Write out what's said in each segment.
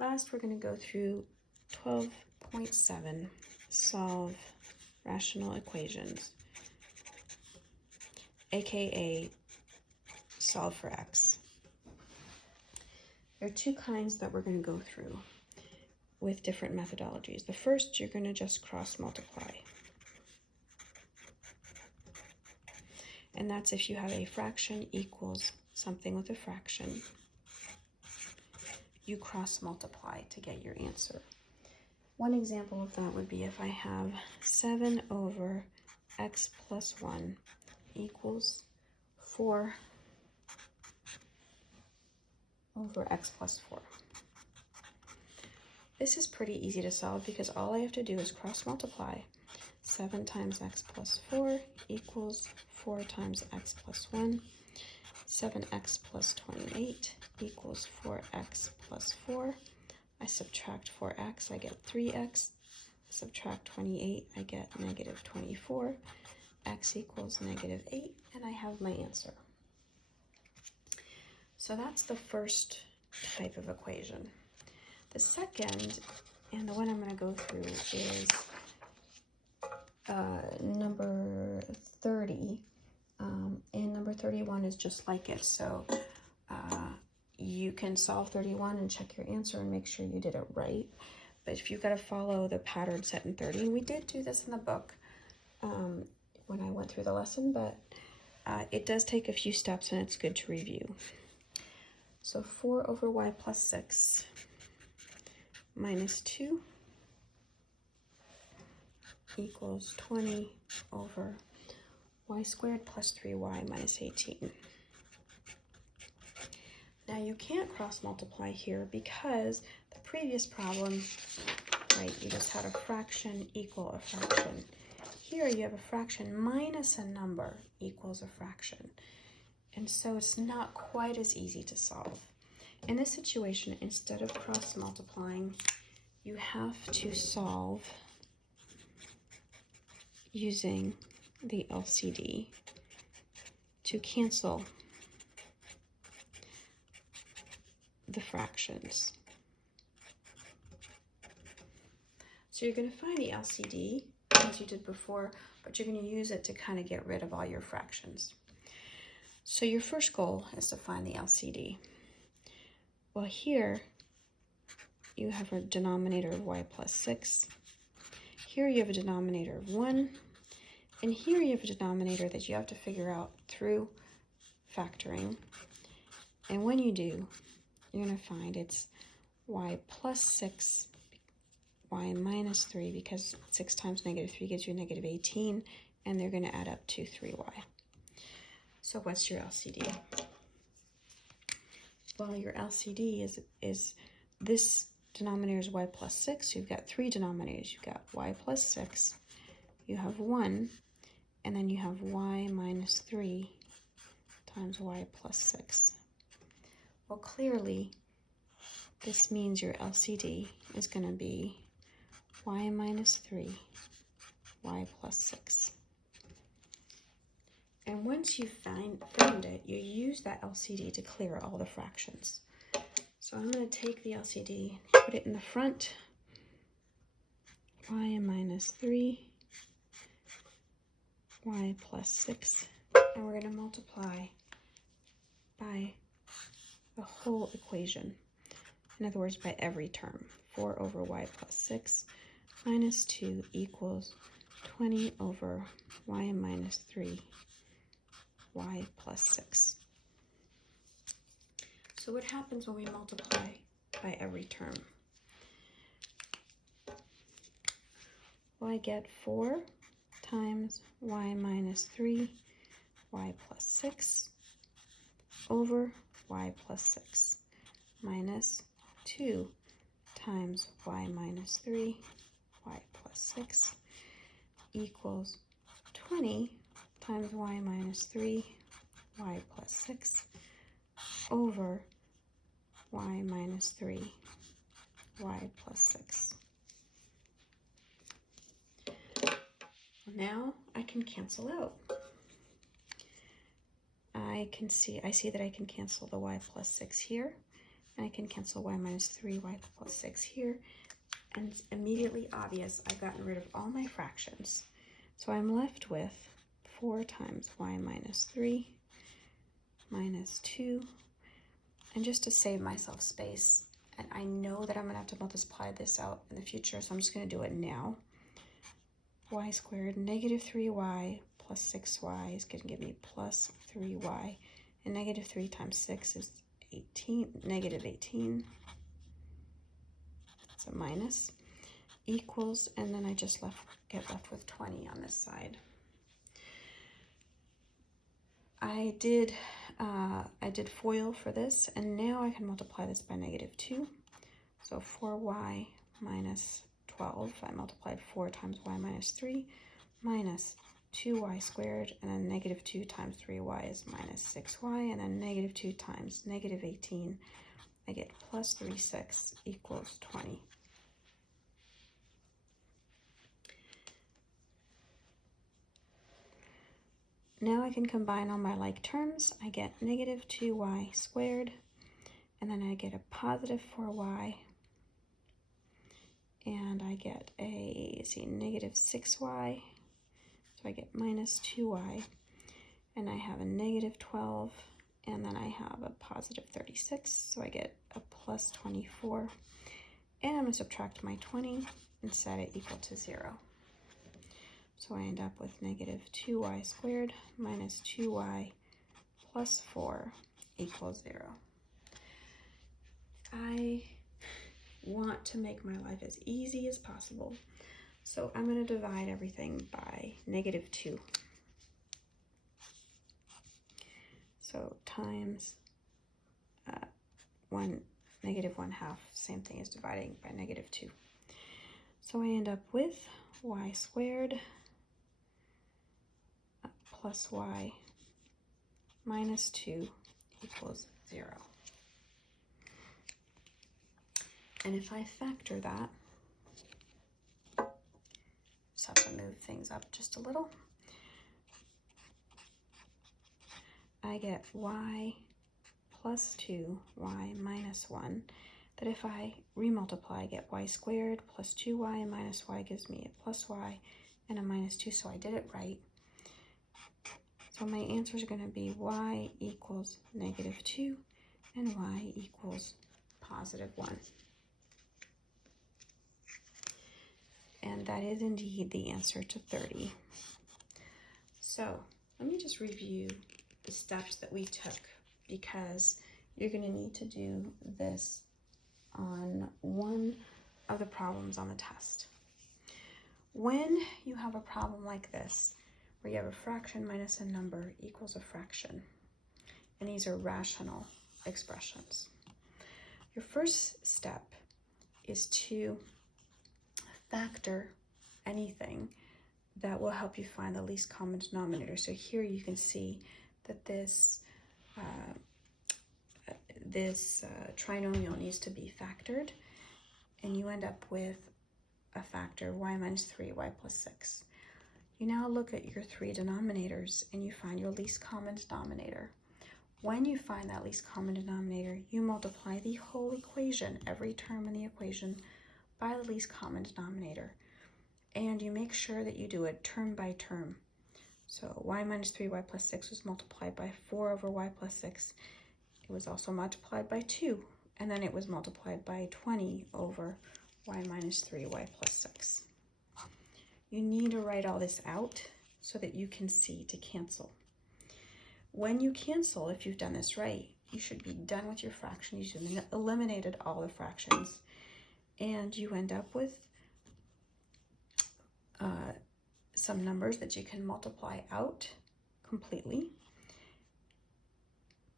Last, we're going to go through 12.7, solve rational equations, aka solve for x. There are two kinds that we're going to go through with different methodologies. The first, you're going to just cross multiply. And that's if you have a fraction equals something with a fraction, you cross multiply to get your answer. One example of that would be if I have 7 over x plus 1 equals 4 over x plus 4. This is pretty easy to solve because all I have to do is cross multiply. 7 times x plus 4 equals 4 times x plus 1. 7x plus 28 equals 4x plus 4. I subtract 4x, I get 3x. Subtract 28, I get negative 24. X equals negative 8, and I have my answer. So that's the first type of equation. The second, and the one I'm going to go through, is number 30. And number 31 is just like it. So you can solve 31 and check your answer and make sure you did it right. But if you've got to follow the pattern set in 30, and we did do this in the book when I went through the lesson, but it does take a few steps and it's good to review. So 4 over y plus 6 minus 2 equals 20 over y squared plus 3y minus 18. Now you can't cross multiply here because the previous problem, right, you just had a fraction equal a fraction. Here you have a fraction minus a number equals a fraction. And so it's not quite as easy to solve. In this situation, instead of cross multiplying, you have to solve using the LCD to cancel the fractions. So you're going to find the LCD as you did before, but you're going to use it to kind of get rid of all your fractions. So your first goal is to find the LCD. Well, here you have a denominator of y plus 6. Here you have a denominator of 1. And here you have a denominator that you have to figure out through factoring. And when you do, you're going to find it's y plus 6, y minus 3, because 6 times negative 3 gives you negative 18, and they're going to add up to 3y. So what's your LCD? Well, your LCD is this denominator is y plus 6. So you've got three denominators. You've got y plus 6, you have 1, and then you have y minus 3 times y plus 6. Well, clearly, this means your LCD is going to be y minus 3, y plus 6. And once you've found it, you use that LCD to clear all the fractions. So I'm going to take the LCD, put it in the front, y minus 3, y plus 6, and we're going to multiply by the whole equation. In other words, by every term. 4 over y plus 6 minus 2 equals 20 over y minus 3, y plus 6. So what happens when we multiply by every term? Well, I get 4 times y minus 3, y plus 6 over y plus 6 minus 2 times y minus 3, y plus 6 equals 20 times y minus 3, y plus 6 over y minus 3, y plus 6. Now I can cancel out. I see that I can cancel the y plus 6 here, And I can cancel y minus 3, y plus 6 here. And it's immediately obvious I've gotten rid of all my fractions. So I'm left with 4 times y minus 3 minus 2. And just to save myself space, and I know that I'm going to have to multiply this out in the future, so I'm just going to do it now. Y squared negative 3y plus 6y is going to give me plus 3y. And negative 3 times 6 is 18, negative 18. That's a minus. Equals, and then I just get left with 20 on this side. I did FOIL for this, and now I can multiply this by negative 2. So 4y minus 12, I multiplied 4 times y minus 3, minus 2y squared, and then negative 2 times 3y is minus 6y, and then negative 2 times negative 18, I get plus 36 equals 20. Now I can combine all my like terms. I get negative 2y squared, and then I get a positive 4y, and I get a, negative 6y, so I get minus 2y, and I have a negative 12, and then I have a positive 36, so I get a plus 24, and I'm going to subtract my 20 and set it equal to 0. So I end up with negative 2y squared minus 2y plus 4 equals 0. I want to make my life as easy as possible, so I'm going to divide everything by negative 2. So times negative 1/2, same thing as dividing by negative 2. So I end up with y squared plus y minus 2 equals 0. And if I factor that, just have to move things up just a little, I get y plus 2, y minus 1, that if I remultiply, I get y squared plus 2y minus y gives me a plus y and a minus 2, so I did it right. So my answers are going to be y equals negative 2 and y equals positive 1. And that is indeed the answer to 30. So let me just review the steps that we took, because you're going to need to do this on one of the problems on the test. When you have a problem like this, where you have a fraction minus a number equals a fraction, and these are rational expressions, your first step is to factor anything that will help you find the least common denominator. So here you can see that this trinomial needs to be factored, and you end up with a factor y minus 3, y plus 6. You now look at your 3 denominators and you find your least common denominator. When you find that least common denominator, you multiply the whole equation, every term in the equation, by the least common denominator. And you make sure that you do it term by term. So y minus 3, y plus 6 was multiplied by 4 over y plus 6. It was also multiplied by 2, and then it was multiplied by 20 over y minus 3, y plus 6. You need to write all this out so that you can see to cancel. When you cancel, if you've done this right, you should be done with your fraction. You should have eliminated all the fractions, and you end up with some numbers that you can multiply out completely,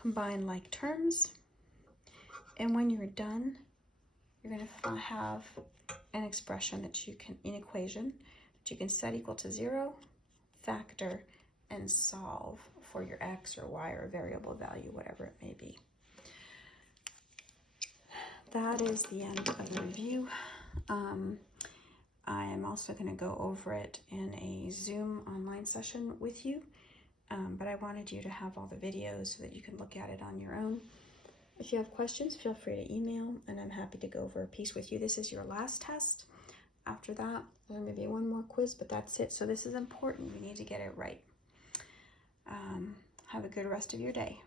combine like terms, and when you're done, you're going to have an expression that you can, an equation that you can set equal to 0, factor, and solve for your x or y or variable value, whatever it may be. That is the end of the review. I am also going to go over it in a Zoom online session with you, but I wanted you to have all the videos so that you can look at it on your own. If you have questions, feel free to email, and I'm happy to go over a piece with you. This is your last test. After that, there may be one more quiz, but that's it. So this is important. You need to get it right. Have a good rest of your day.